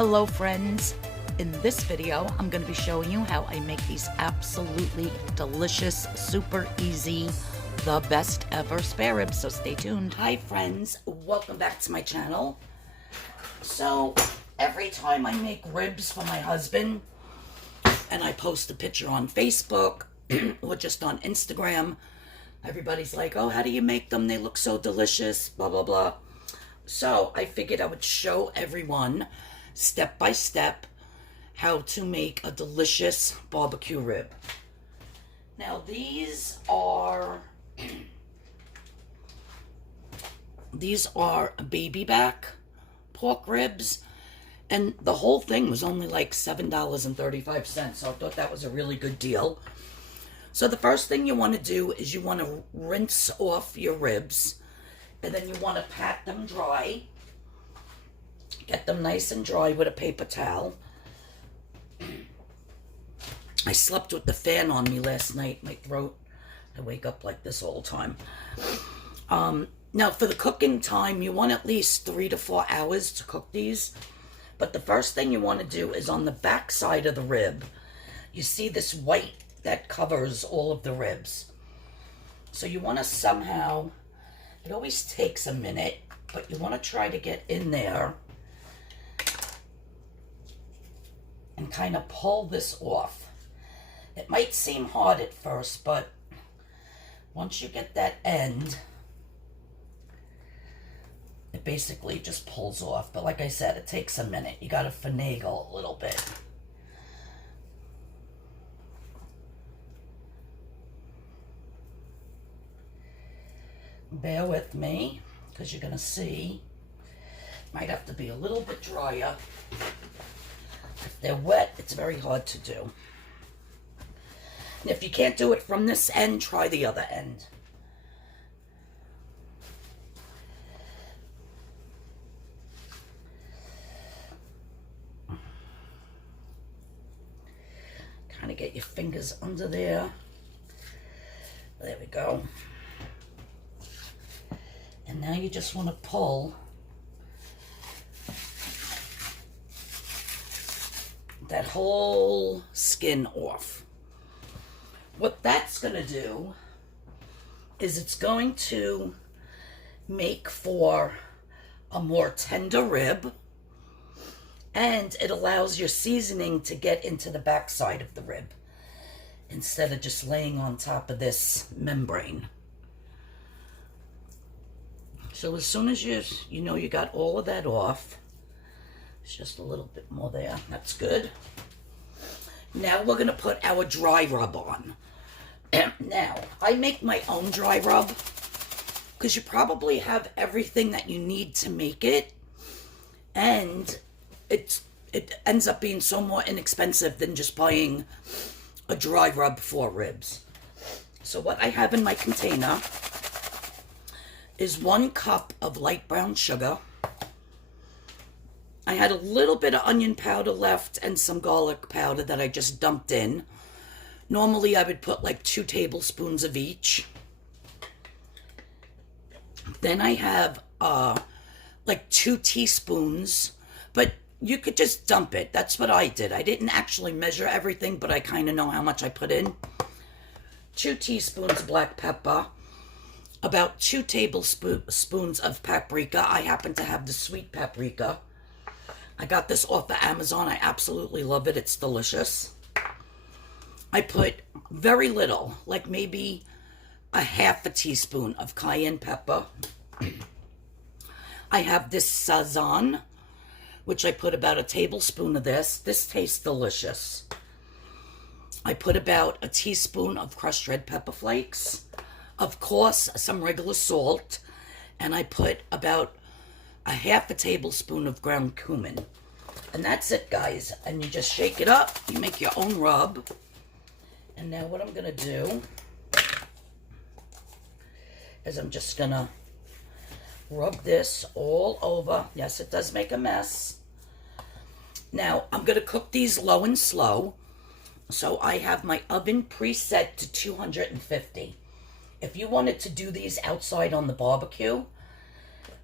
Hello friends, in this video I'm going to be showing you how I make these absolutely delicious, super easy, the best ever spare ribs, so stay tuned. Hi friends, welcome back to my channel. So every time I make ribs for my husband and I post a picture on Facebook or just on Instagram, everybody's like, oh, how do you make them? They look so delicious, blah blah blah. So I figured I would show everyone step by step how to make a delicious barbecue rib. Now these are baby back pork ribs, and the whole thing was only like $7.35, so I thought that was a really good deal. So the first thing you want to do is you want to rinse off your ribs, and then you want to pat them dry. Get them nice and dry with a paper towel. I slept with the fan on me last night. My throat, I wake up like this all the time. Now for the cooking time, you want at least 3 to 4 hours to cook these. But the first thing you want to do is on the back side of the rib. You see this white that covers all of the ribs. So you want to somehow, it always takes a minute, but you want to try to get in there and kind of pull this off. It might seem hard at first, but once you get that end, it basically just pulls off. But like I said, it takes a minute. You got to finagle a little bit. Bear with me, because you're going to see. Might have to be a little bit drier. If they're wet, it's very hard to do. And if you can't do it from this end, try the other end. Kind of get your fingers under there. There we go. And now you just want to pull that whole skin off. What that's going to do is it's going to make for a more tender rib, and it allows your seasoning to get into the backside of the rib instead of just laying on top of this membrane. So as soon as you know you got all of that off, it's just a little bit more there. That's good. Now we're going to put our dry rub on. Now, I make my own dry rub because you probably have everything that you need to make it, and it ends up being so more inexpensive than just buying a dry rub for ribs. So what I have in my container is 1 cup of light brown sugar. I had a little bit of onion powder left and some garlic powder that I just dumped in. Normally I would put like 2 tablespoons of each. Then I have like 2 teaspoons, but you could just dump it. That's what I did. I didn't actually measure everything, but I kind of know how much I put in. 2 teaspoons of black pepper. About 2 tablespoons of paprika. I happen to have the sweet paprika. I got this off of Amazon. I absolutely love it. It's delicious. I put very little, like maybe a half a teaspoon of cayenne pepper. I have this Sazon, which I put about a tablespoon of this. This tastes delicious. I put about a teaspoon of crushed red pepper flakes. Of course, some regular salt, and I put about a half a tablespoon of ground cumin. And that's it, guys. And you just shake it up. You make your own rub. And now what I'm going to do is I'm just going to rub this all over. Yes, it does make a mess. Now, I'm going to cook these low and slow. So I have my oven preset to 250. If you wanted to do these outside on the barbecue,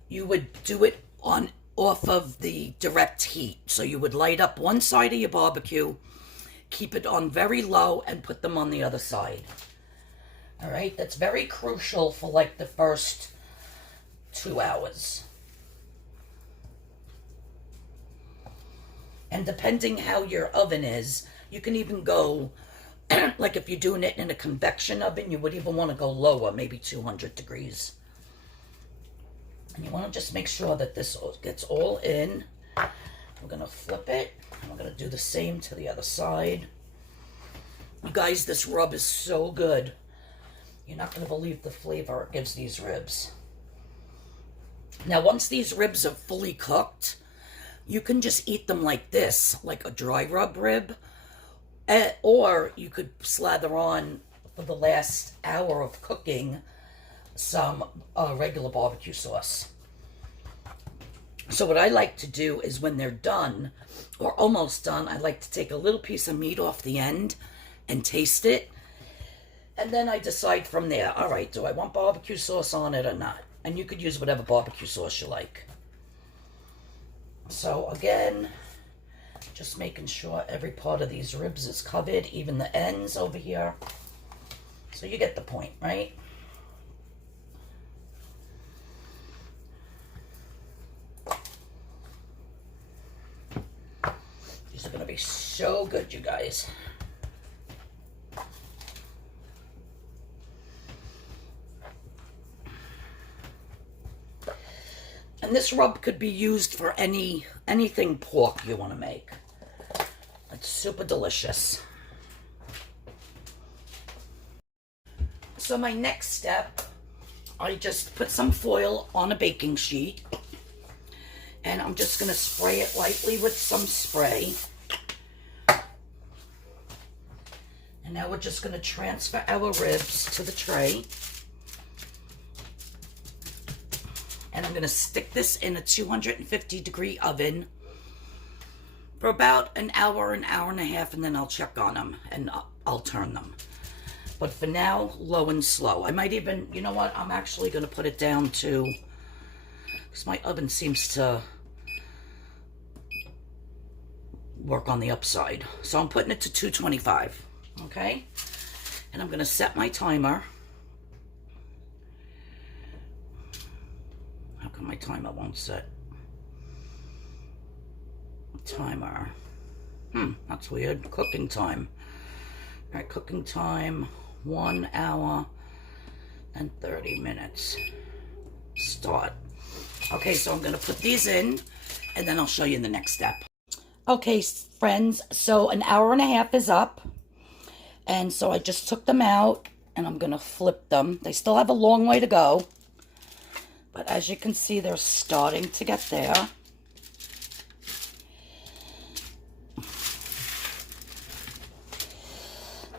you would do it on off of the direct heat. So you would light up one side of your barbecue, keep it on very low, and put them on the other side. All right, that's very crucial for like the first 2 hours. And depending how your oven is, you can even go, like if you're doing it in a convection oven, you would even want to go lower, maybe 200 degrees. And you want to just make sure that this gets all in. We're going to flip it, and we're going to do the same to the other side. You guys, this rub is so good. You're not going to believe the flavor it gives these ribs. Now, once these ribs are fully cooked, you can just eat them like this, like a dry rub rib. Or you could slather on, for the last hour of cooking, some regular barbecue sauce. So what I like to do is when they're done, or almost done, I like to take a little piece of meat off the end and taste it. And then I decide from there, all right, do I want barbecue sauce on it or not? And you could use whatever barbecue sauce you like. So again, just making sure every part of these ribs is covered, even the ends over here. So you get the point, right? These are going to be so good, you guys. And this rub could be used for anything pork you want to make. It's super delicious. So my next step, I just put some foil on a baking sheet. And I'm just going to spray it lightly with some spray. And now we're just going to transfer our ribs to the tray. And I'm going to stick this in a 250-degree oven for about an hour and a half, and then I'll check on them and I'll turn them. But for now, low and slow. I might even, you know what, I'm actually going to put it down to, because my oven seems to work on the upside. So I'm putting it to 225, okay? And I'm going to set my timer. How come my timer won't set? Timer. That's weird. Cooking time. All right, cooking time, 1 hour and 30 minutes. Start. Okay, so I'm going to put these in, and then I'll show you the next step. Okay, friends, so an hour and a half is up. And so I just took them out, and I'm going to flip them. They still have a long way to go. But as you can see, they're starting to get there.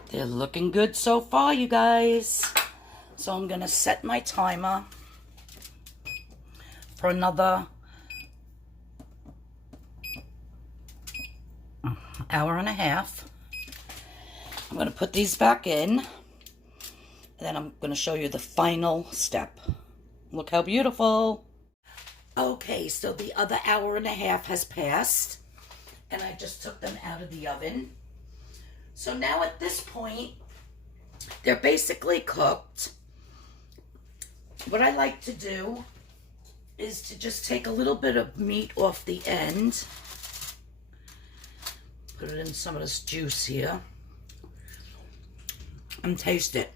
They're looking good so far, you guys. So I'm going to set my timer for another hour and a half. I'm going to put these back in. And then I'm going to show you the final step. Look how beautiful. Okay, so the other hour and a half has passed. And I just took them out of the oven. So now at this point, they're basically cooked. What I like to do is to just take a little bit of meat off the end. Put it in some of this juice here. And taste it.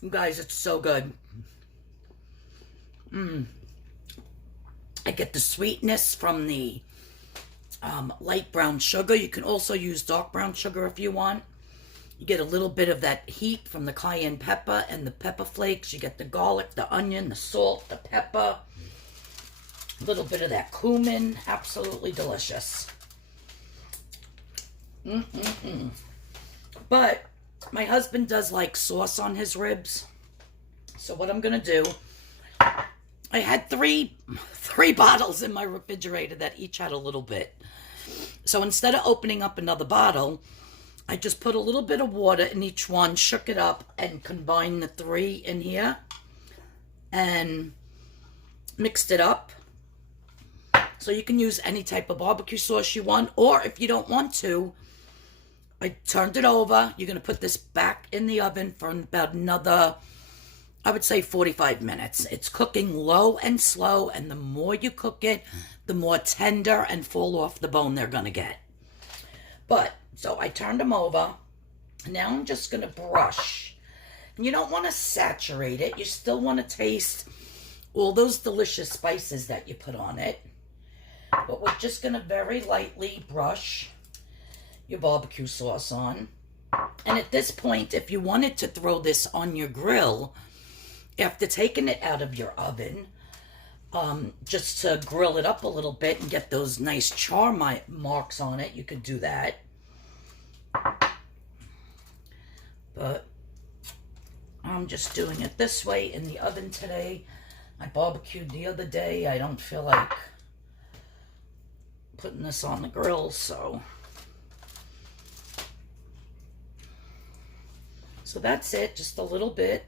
You guys, it's so good. I get the sweetness from the light brown sugar. You can also use dark brown sugar if you want. You get a little bit of that heat from the cayenne pepper and the pepper flakes. You get the garlic, the onion, the salt, the pepper. A little bit of that cumin. Absolutely delicious. But my husband does like sauce on his ribs. So what I'm going to do, I had three bottles in my refrigerator that each had a little bit. So instead of opening up another bottle, I just put a little bit of water in each one, shook it up, and combined the 3 in here. And mixed it up. So you can use any type of barbecue sauce you want, or if you don't want to, I turned it over. You're going to put this back in the oven for about another, I would say 45 minutes. It's cooking low and slow, and the more you cook it, the more tender and fall off the bone they're going to get. But, so I turned them over. Now I'm just going to brush. And you don't want to saturate it. You still want to taste all those delicious spices that you put on it. But we're just going to very lightly brush your barbecue sauce on. And at this point, if you wanted to throw this on your grill, after taking it out of your oven, just to grill it up a little bit and get those nice char marks on it, you could do that. But I'm just doing it this way in the oven today. I barbecued the other day. I don't feel like putting this on the grill, so that's it, just a little bit.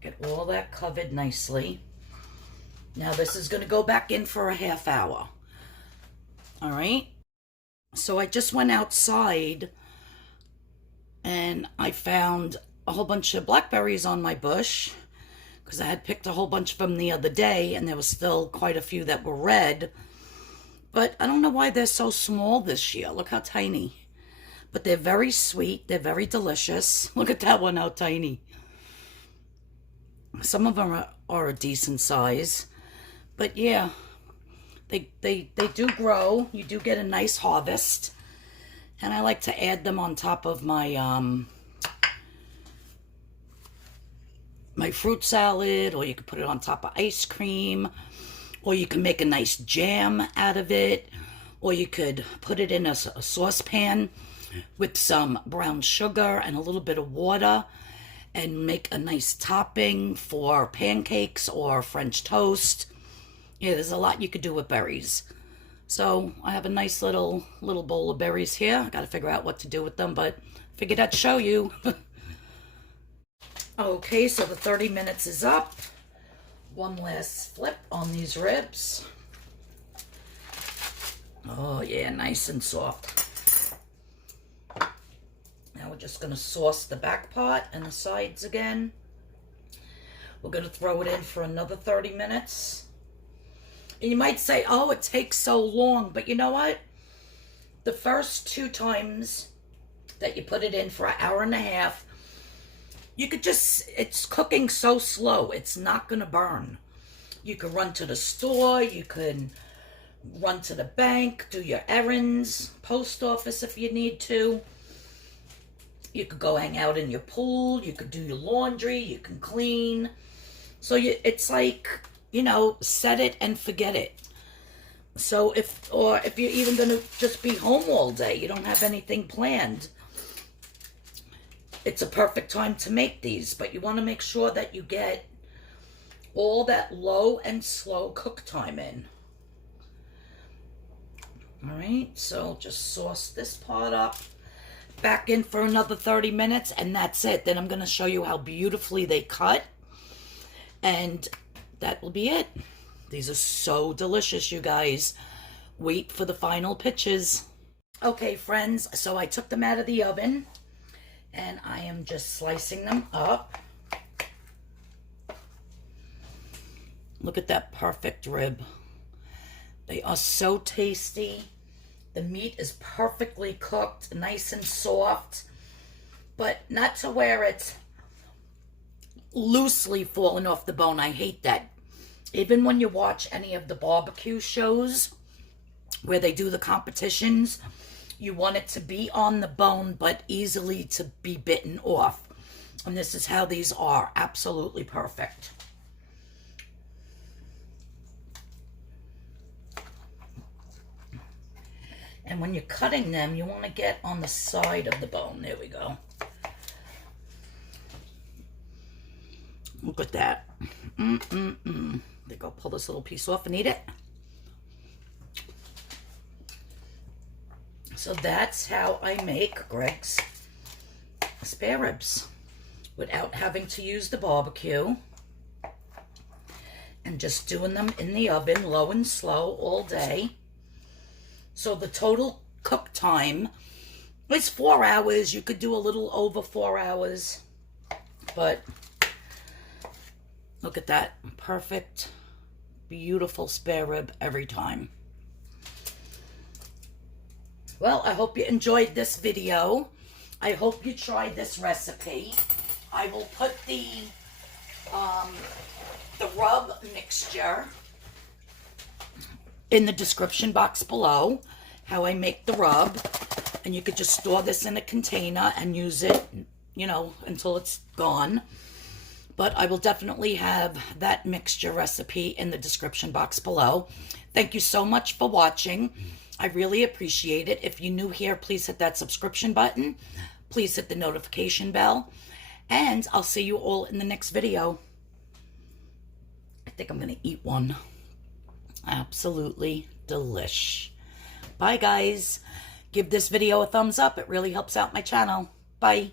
Get all that covered nicely. Now this is going to go back in for a half hour. All right. So I just went outside and I found a whole bunch of blackberries on my bush, because I had picked a whole bunch of them the other day, and there was still quite a few that were red. But I don't know why they're so small this year. Look how tiny. But they're very sweet. They're very delicious. Look at that one, how tiny. Some of them are a decent size. But yeah, they do grow. You do get a nice harvest. And I like to add them on top of my my fruit salad, or you could put it on top of ice cream, or you can make a nice jam out of it, or you could put it in a saucepan with some brown sugar and a little bit of water and make a nice topping for pancakes or French toast. Yeah, there's a lot you could do with berries. So I have a nice little bowl of berries here. I got to figure out what to do with them, but figured I'd show you. Okay, so the 30 minutes is up. One last flip on these ribs. Oh yeah, nice and soft. Now we're just going to sauce the back part and the sides again. We're going to throw it in for another 30 minutes. And you might say, oh, it takes so long. But you know what? The first 2 times that you put it in for an hour and a half, you could just, it's cooking so slow, it's not going to burn. You could run to the store, you could run to the bank, do your errands, post office if you need to. You could go hang out in your pool, you could do your laundry, you can clean. So it's like, you know, set it and forget it. So if you're even going to just be home all day, you don't have anything planned, it's a perfect time to make these. But you want to make sure that you get all that low and slow cook time in. All right, so just sauce this part up, back in for another 30 minutes, and that's it. Then I'm going to show you how beautifully they cut, and that will be it. These are so delicious, you guys. Wait for the final pictures. Okay, friends, so I took them out of the oven, and I am just slicing them up. Look at that perfect rib. They are so tasty. The meat is perfectly cooked, nice and soft, but not to where it's loosely falling off the bone. I hate that. Even when you watch any of the barbecue shows where they do the competitions, you want it to be on the bone, but easily to be bitten off. And this is how these are. Absolutely perfect. And when you're cutting them, you want to get on the side of the bone. There we go. Look at that. They go pull this little piece off and eat it. So that's how I make Greg's spare ribs. without having to use the barbecue. And just doing them in the oven, low and slow, all day. So the total cook time is 4 hours. You could do a little over 4 hours. But look at that. Perfect, beautiful spare rib every time. Well, I hope you enjoyed this video. I hope you tried this recipe. I will put the rub mixture in the description box below, how I make the rub. And you could just store this in a container and use it, you know, until it's gone. But I will definitely have that mixture recipe in the description box below. Thank you so much for watching. I really appreciate it. If you're new here, please hit that subscription button. Please hit the notification bell. And I'll see you all in the next video. I think I'm going to eat one. Absolutely delish. Bye, guys. Give this video a thumbs up. It really helps out my channel. Bye.